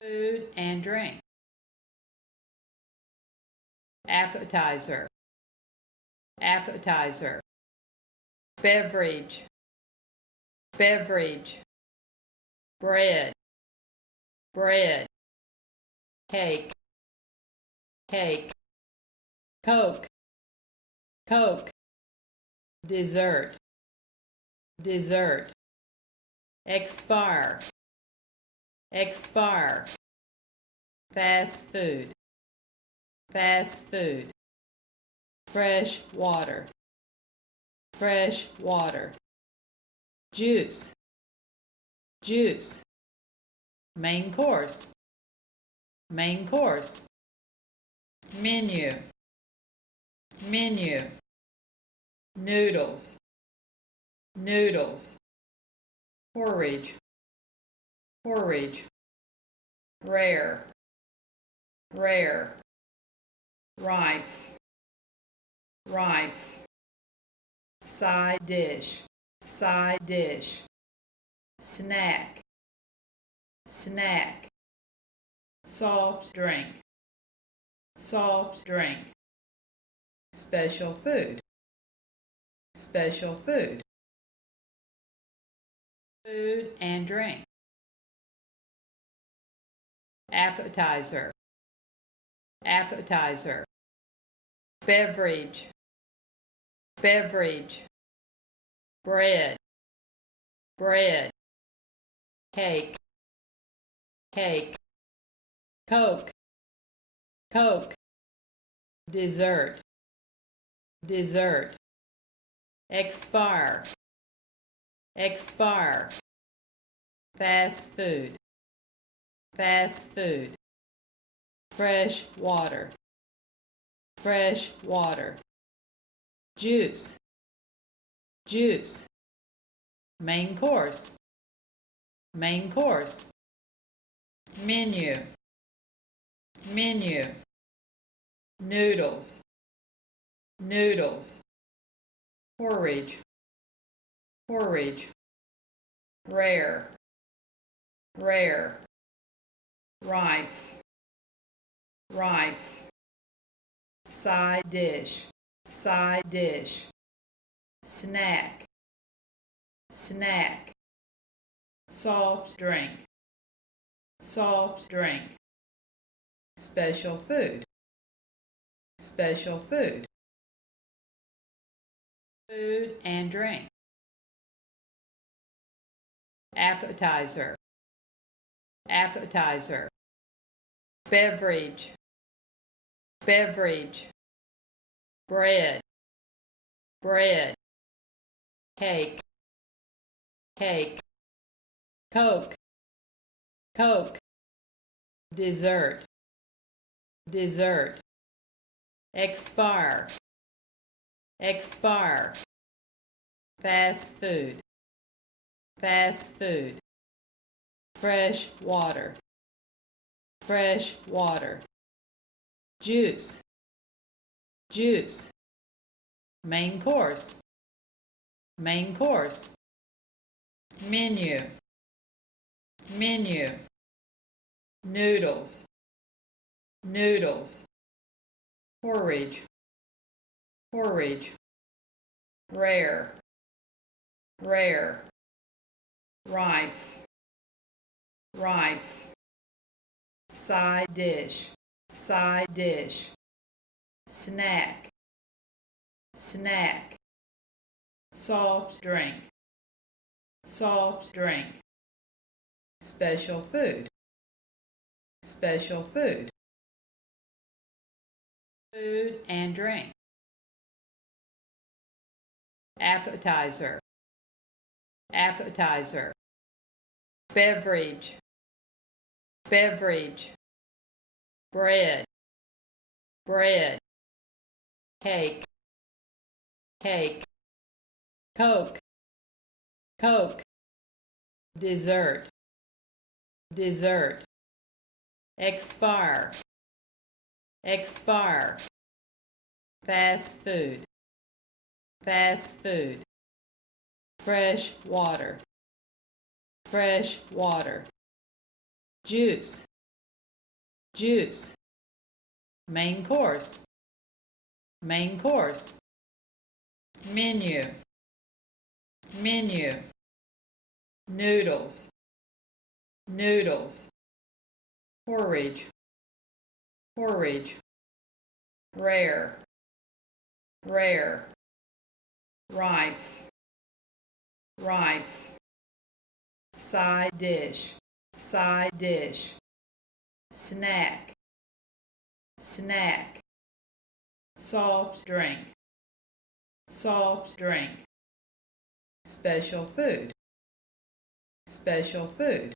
Food and drink. Appetizer, appetizer. Beverage, beverage. Bread, bread. Cake, cake. Coke, coke. Dessert, dessert. Expire, expire. Fast food, fast food. Fresh water, fresh water. Juice, juice. Main course, main course. Menu, menu. Noodles, noodles. Porridge, porridge. Rare, rare. Rice, rice. Side dish, side dish. Snack, snack. Soft drink, soft drink. Special food, special food. Food and drink. Appetizer, appetizer. Beverage, beverage. Bread, bread. Cake, cake. Coke, coke. Dessert, dessert. Expire, expire. Fast food, fast food. Fresh water, fresh water. Juice, juice. Main course, main course. Menu, menu. Noodles, noodles. Porridge, porridge. Rare, rare. Rice, rice. Side dish, side dish. Snack, snack. Soft drink, soft drink. Special food, special food. Food and drink. Appetizer, appetizer. Beverage, beverage. Bread, bread. Cake, cake. Coke, coke. Dessert, dessert. Expire, expire. Fast food, fast food. Fresh water, fresh water. Juice, juice. Main course, main course. Menu, menu. Noodles, noodles. Porridge, porridge. Rare, rare. Rice, rice. Side dish, side dish. Snack, snack. Soft drink, soft drink. Special food, special food. Food and drink. Appetizer, appetizer. Beverage, beverage. Bread, bread. Cake, cake. Coke, coke. Dessert, dessert. Expire, expire. Fast food, fast food. Fresh water, fresh water. Juice, juice, main course, main course, menu, menu, noodles, noodles, porridge, porridge, rare, rare, rice, rice, side dish, side dish, snack, snack, soft drink, soft drink, special food, special food,